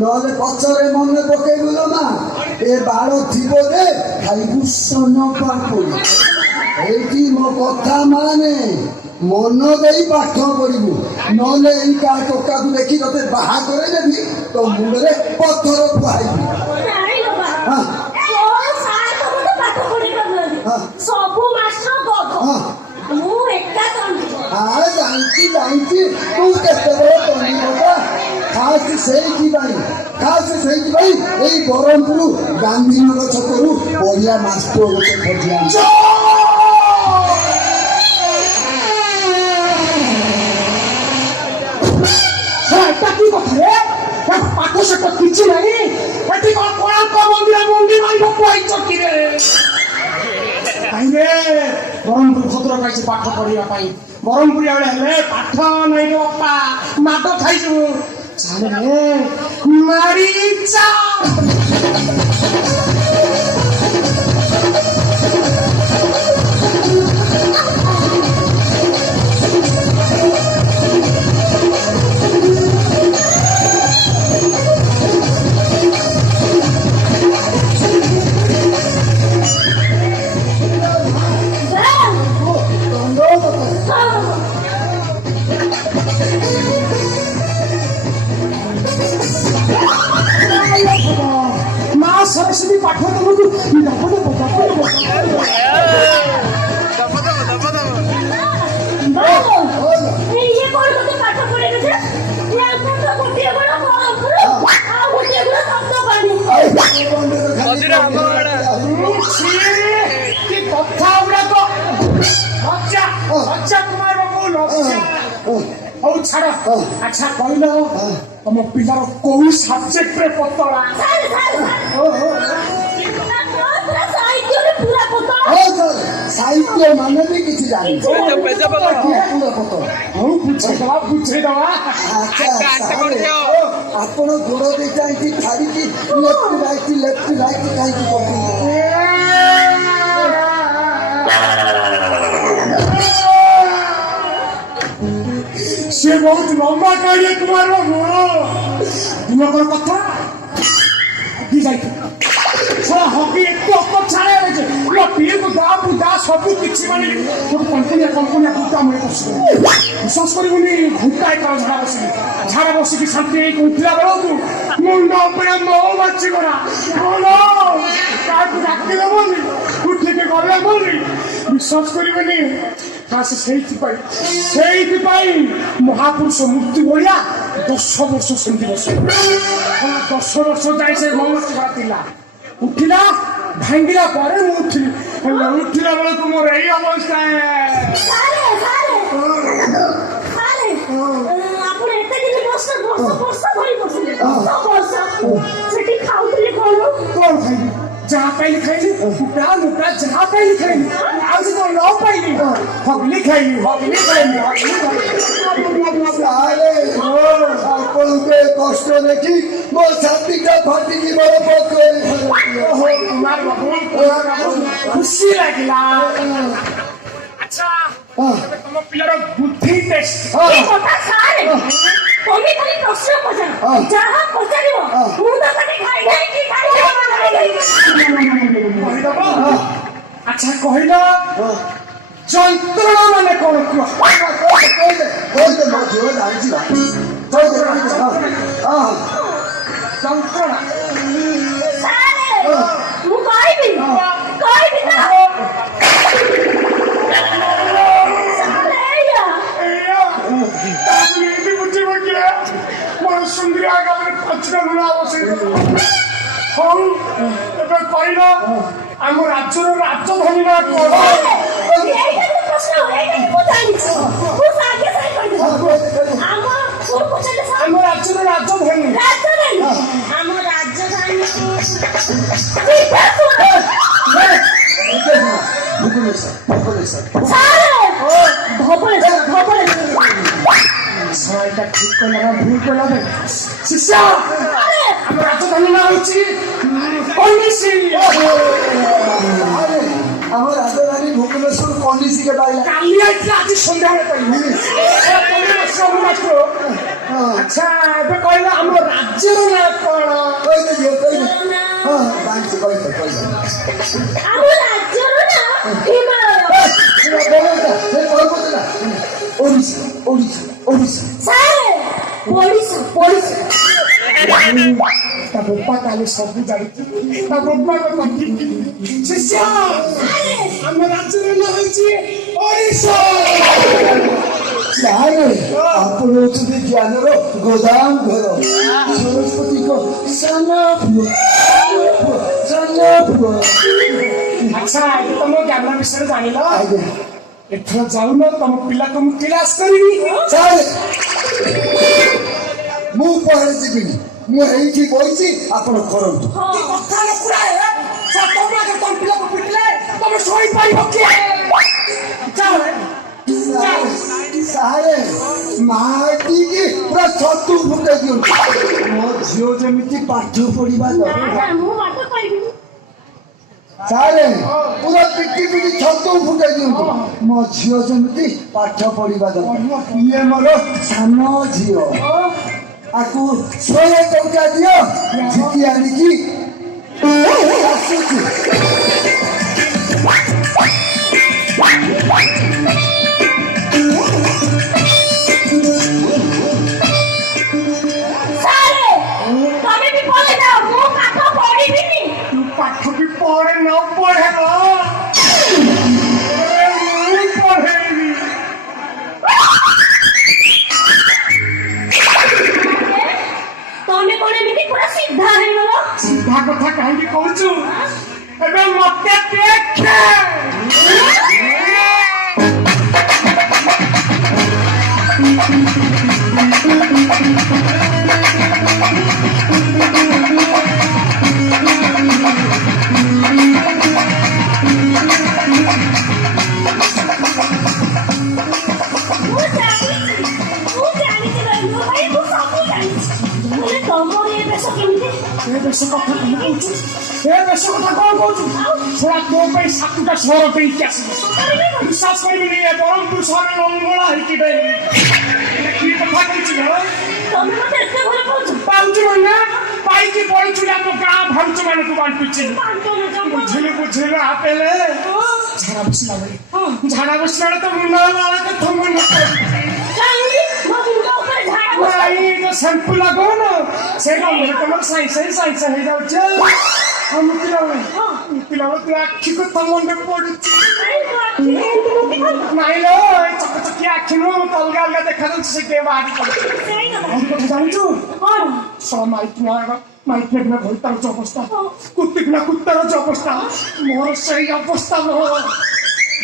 ନହେଲେ ପଛରେ ମନେ ପକେଇବୁଲ ମା ଏ ବାଳ ଥିବ ଯେ ଖାଇବୁ ସନ ପାପୁଡି। ଏଇଠି ମୋ କଥା ମାନେ ମନ ଦେଇ ପାଠ ପଢିବୁ, ନହେଲେ ଏଇ କାହା ଟୋକାକୁ ଦେଖି ତତେ ବାହା କରେଇଦେବି ତୋ ମୁଣ୍ଡରେ ପଥର ବୁହାଇବି। ଜାଣିଛି ତୁ କେତେବେଳେ କହିବା ଖାସ୍ ସେଇଥିପାଇଁ ଏଇ ବ୍ରହ୍ମପୁର ଗାନ୍ଧୀନଗର ଛକରୁ ବଢିଆ ମାଷ୍ଟର ଗୋଟେ ଖୋଜି ଆଣିଛି। ପାଠ ସାଠ କିଛି ନାହିଁ, ଏଠି କଣ କୋଣାର୍କ ମନ୍ଦିର ମୁଣ୍ଡି ମାରିବାକୁ ଆଇଛ କିରେ? କାହିଁରେ ବ୍ରହ୍ମପୁର ଭଦ୍ରକ ଆଇଛି ପାଠ ପଢିବା ପାଇଁ। ବ୍ରହ୍ମପୁରିଆ ବେଳେ ହେଲେ ପାଠ ନାଇଁ ବାପା, ମାଡ ଖାଇଛୁ। ଚାଲେ ମାରିଚା ସରସ୍ୱତୀ ପାଠ ତମକୁ କଥା ଗୁଡାକ କୁମାର ବାବୁ ହଉ ଛାଡ। ଆଚ୍ଛା କହିଲ ତମ ପିଲାର କୋଉ ସବଜେକ୍ଟରେ ପତଳା? ସାହିତ୍ୟ ମାନେ ବି କିଛି ଜାଣିଛି। ବୁଝେଇଦବା। ଆପଣ ଗୋଡ ଦିଟା ଏଠି ଛାଡିକି ଲେଫ୍ଟ ରାଇଟ୍ କାହିଁକି ପକେଇଲେ? সে বহুত লম্বা কাহিনী তোমার বাবু। তোমার কথা কি যাইতে হকি একটু অপর ছাড়া হয়েছে পিএକୁ দা বুদা ସବୁ କିଛି ମାନେ ଗୋଟେ କମ୍ପାନୀ ବୁଟା ମୂଳେ ବସିବ। ବିଶ୍ୱାସ କରିବୁନି ଘଣ୍ଟାଏ କାଳ ଝାଡ଼ା ବସିକି ଶାନ୍ତି ହେଇକି ଉଠିଲା ବେଳକୁ ମୁଣ୍ଡ ଉପରେ ମହୁ ବାଛି ଗଲା। କାହାକୁ ଡାକିଦେବନି ଉଠିକି ଗଲେ ବୋଲି ବିଶ୍ୱାସ କରିବେନି। ସେଇଥିପାଇଁ ମହାପୁରୁଷ ମୂର୍ତ୍ତି ଭଳିଆ 10 ବର୍ଷ ସେମିତି ବସିବ। 10 ବର୍ଷ ଯାଇ ସେ ମନସ୍ଥା ଥିଲା। ଉଠିଲା ଭାଙ୍ଗିଲା ପରେ ମୁଁ ଉଠିଲି, ହେଲେ ଉଠିଲା ବେଳକୁ ମୋର ଏଇ ଅବସ୍ଥା। କଣ ଖାଇଲି? ଯାହା ପାଇଲି ଖାଇଲି, କୁଟା ମୁଟା ଯାହା ପାଇଲି ଖାଇଲି। ଆଉ ସେ କଣ ନ ପାଇଲି ହଗଲି ଖାଇଲି। ଆପଣଙ୍କୁ କଷ୍ଟ ଦେଖି ମୋ ଛାତିଟା ଫାଟିକି ମୋର ଖୁସି ଲାଗିଲା। ଆଚ୍ଛା ତମ ପିଲାର ବୁଦ୍ଧି ଟେଷ୍ଟ ତମେ ଖାଲି ପ୍ରଶ୍ନ ପଚାର, ଯାହା ପଚାରିବ ମୁଁ ତ ଖାଲି କହିଦବ। ଆଚ୍ଛା କହିଲ ଯନ୍ତ୍ରଣା ମାନେ କଣ କୁହ? ଯନ୍ତ୍ରଣା ମୁଁ କହିବି ନା ମୋର ସୁନ୍ଦରୀ ଆଗାମୀ 5 ଗୁଣା ବସେଇ। ହଉ ଏବେ କହିଲ ଆମ ରାଜ୍ୟର ରାଜଧାନୀ ନା କଣ? ଆମ ରାଜ୍ୟର ରାଜଧାନୀ এটা ঠিক করলে না ভুল করলে শিষ্য। ଆମ ରାଜଧାନୀ ନାଁ ହଉଛି କନିସି। ଆମ ରାଜଧାନୀ ଭୁବନେଶ୍ୱର କନିସି କେବେ ଆଇଲା? କାଲି ଆଇଥିଲା, ଆଜି ସନ୍ଧ୍ୟାବେଳେ କହିଲି। ଆଚ୍ଛା ଏବେ କହିଲା ଆମ ରାଜ୍ୟର ନାଁ କଣ? ଆଉ ରାଜ୍ୟରୁ ନା ହିମାଳୟ ସାର୍ ପୋଲିସ ତା ବୋପା ତାହେଲେ ସବୁ ଜାଣିଛି ତା ବୋପା କଥା ଶିଷ୍ୟ ଆମ ରାଜ୍ୟର ନାଁ ହେଉଛି ଓଡ଼ିଶା। ଆପଣ ହଉଛନ୍ତି ଜ୍ଞାନର ଗୋଦାମ ଘର ସରସ୍ୱତୀଙ୍କ ସାନ ପୁଅ। ଆଚ୍ଛା ଏବେ ତମ ଜ୍ଞାନ ବିଷୟରେ ଜାଣିଲ ଆଜ୍ଞା ଏଥର ଯାଉନ ତମ ପିଲାକୁ ମୁଁ କ୍ଲାସ କରିବି। ସାର୍ ମୁଁ କୁଆଡ଼େ ଯିବିନି ମୁଁ ଏଇଠି ବଇଛି ଆପଣ କରନ୍ତୁ। କଥା ତମ ପିଲାକୁ ପିଟିଲେ ତମେ ଶୋଇପାରିବ କିଏ? ସାରେ ମାଟିକି ପୁରା ଛତୁ ଫୁଟେଇ ଦିଅନ୍ତୁ ମୋ ଝିଅ ଯେମିତି ପାଠ ପଢିବା ଦରକାର। ମୁଁ ପାଠ କରିବି ସାରେ ପୁରା ପିଟି ଛତୁ ଫୁଟେଇ ଦିଅନ୍ତୁ ମୋ ଝିଅ ଯେମିତି ପାଠ ପଢିବା ଦରକାର। ଇଏ ମୋର ସାନ ଝିଅ ଆକୁ 100 ଟଙ୍କା ଦିଅ ଜିତି ଆଣିକି ଆସୁଛି। ତମେ ବି ପଳେଇ ଯାଅ ମୁଁ ପାଠ ପଢିବିନି। ତୁ ପାଠ ବି ପଢେ ନ ପଢେ ମୁଁ ପଢେଇବି। ତମେ କଣ ଏମିତି ପୁରା ସିଧା ହେଇଗଲ? ସିଧା କଥା କାହିଁକି କହୁଛୁ? ଏବେ ମତେ ଦେଖେ। ସାତଟା ସହର ଦେଇକି ଆସିବ ବିଶ୍ୱାସ କରିବିନି ବ୍ରହ୍ମପୁର ସହର ଲଙ୍ଗଳା ହେଇକି କି କଥା କହୁଛି ପାଉଛୁ ମାନେ ପାଇକି ପଢୁଛୁ ଆମ ଗାଁ ଭାଉଛ ମାନଙ୍କୁ ବାଣ୍ଟୁଛି। ବୁଝିଲି ଆପେଲେ ଝାଡ଼ା ବସିଲା ବେଳେ ତ ମୁଣ୍ଡ କଥା ମନେ ଶ୍ୟାମ୍ପୁ ଲଗାଉନ ସେଇଟା ତମର ସାଇନ୍ସ ହେଇଯାଉଛି। ତୁ ଆଖିକୁ ତ ମନେ ପଡୁଛି ନାଇଁ ଲୋ ଚକଚକିଆ ଆଖି ନୁହଁ ମତେ ଅଲଗା ଅଲଗା ଦେଖାଯାଉଛି ସେ କେ ବାହାରି କଥା ଜାଣିଛୁ ମାଇକିନା ଘରିତାର ଯୋଉ ଅବସ୍ଥା କୁତିକିନା କୁତାର ଯୋଉ ଅବସ୍ଥା ମୋର ସେଇ ଅବସ୍ଥା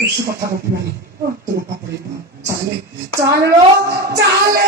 ବେଶୀ କଥା ଗପି ନାହିଁ ତୁ ପାପড়ে ଚାଲେ ଲୋ ଚାଲେ।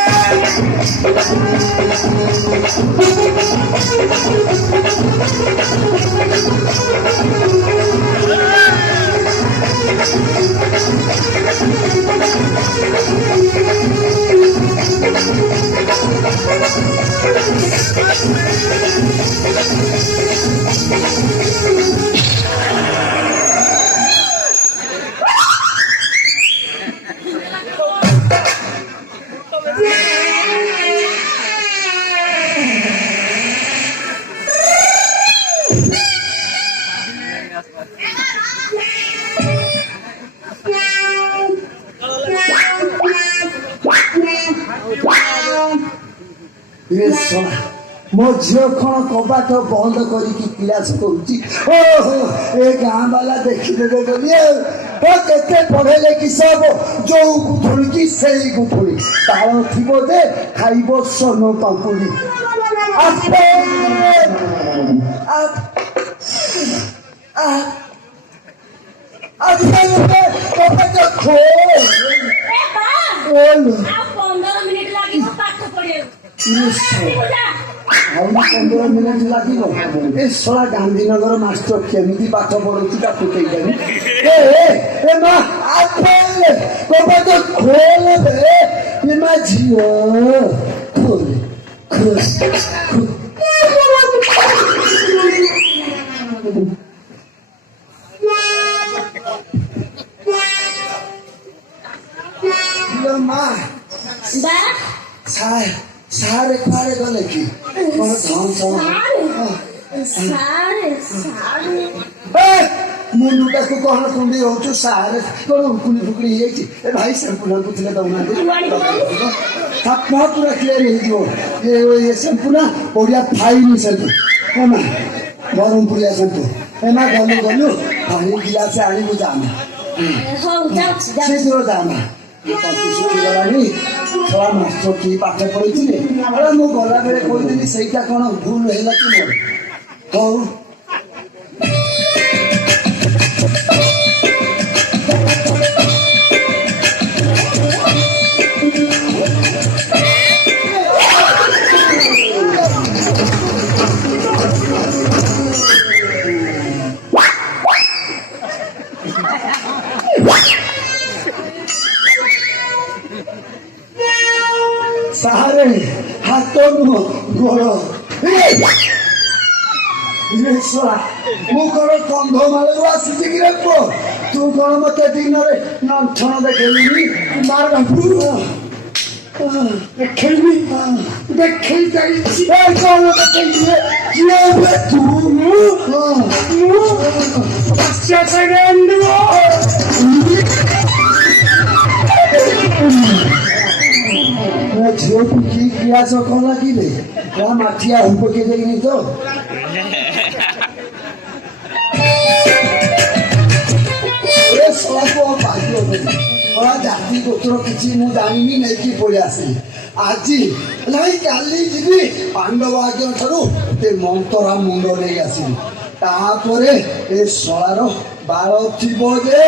ମୋ ଝିଅ କଣ କବାଟ ବନ୍ଦ କରିକି କ୍ଲାସ କରୁଛି। ଓହୋ ଏ ଗାଁ ବାଲା ଦେଖିଦେବେ ବୋଲି କେତେ ପଢେଇଲେ କିସ ହବ ଯୋଉ ଗୁଠୁଳି କି ସେଇ ଗୁଠୁଳି ତାଳ ଥିବ ଯେ ଖାଇବ ସୋନ ପାମ୍ପୁଡି। କବାଟ ଖୋଲ। 15 ମିନିଟ୍ ଲାଗିବ ପାଠ ପଢିବାକୁ। ଆଉ 15 ମିନିଟ୍ ଲାଗିବ। ଏ ଶଳା ଗାନ୍ଧୀନଗର ମାଷ୍ଟର କେମିତି ପାଠ ପଢୁଛି ତା ଫୁଟେଇଦେବି। ଏ ମା କବାଟ ଖୋଲ ବେ ଏ ମା ଝିଅ ଖୋଲ ମା ସାରେ କୁଆଡେ ଗଲେ କି କଣ ଧନ ମୁଣ୍ଡଟାକୁ କଣ କୁଣ୍ଡେଇ ହଉଛୁ ସାରେ କଣ ଉକୁଣି ଫୁକୁଣି ହେଇଯାଇଛି ଏ ଭାଇ ସାମ୍ପୁ ଫାମ୍ପୁ ଥିଲେ ଦଉନାହାନ୍ତି ଥାପ ପୁରା କ୍ଲିୟର ହେଇଯିବ ଏ ସାମ୍ପୁ ନା ବଢିଆ ଫାଇନ ସାମ୍ପୁ ମା ବ୍ରହ୍ମପୁରିଆ ସାମ୍ପୁ ମା ଗଲୁ ପାଣି ଗିଲାସେ ଆଣିବୁ ଯାଆନା ହଉ ଯାଉଛି ଶୀଘ୍ର ଯାଆନା ଶୁଖିଗଲାଣି ଛୁଆ ମାଷ୍ଟର କି ପାଠ ପଢେଇଥିଲେ ମୁଁ ଗଲାବେଳେ କହିଥିଲି ସେଇଟା କଣ ଭୁଲ ହେଲା କି ମୋର ହଉ ସାହାରେ ହାତ ନୁହଁ ଗୋଡ଼ ମୁଁ କଣ କନ୍ଧମାଳରୁ ଆସିଛି କି ରେ ପୁଅ ତୁ କଣ ମତେ ଦିନରେ ଲଣ୍ଠନ ଦେଖେଇଲିନି ମାର ଦେଖେଇବି ଦେଖେଇ ଯାଇଛି କଣ ଦେଖେଇଥିଲେ କିଏ ଏବେ ତୁ ଝିଅକୁ କି ଗ୍ଲାସ କଣ ଲାଗିଲେ ମାଠିଆ ପକେଇ ଦେଇନି ତ ଜାତି ଗୋତ୍ର କିଛି ମୁଁ ଜାଣିନି ନେଇକି ପଳେଇ ଆସିଲି ଆଜି ନାଇଁ କାଲି ଯିବି ପାଣ୍ଡବ ଆଜ୍ଞା ଠାରୁ ଏ ମନ୍ତରା ମୁଣ୍ଡ ନେଇ ଆସିବି ତାପରେ ଏ ଶଳାର ବାଳ ଥିବ ଯେ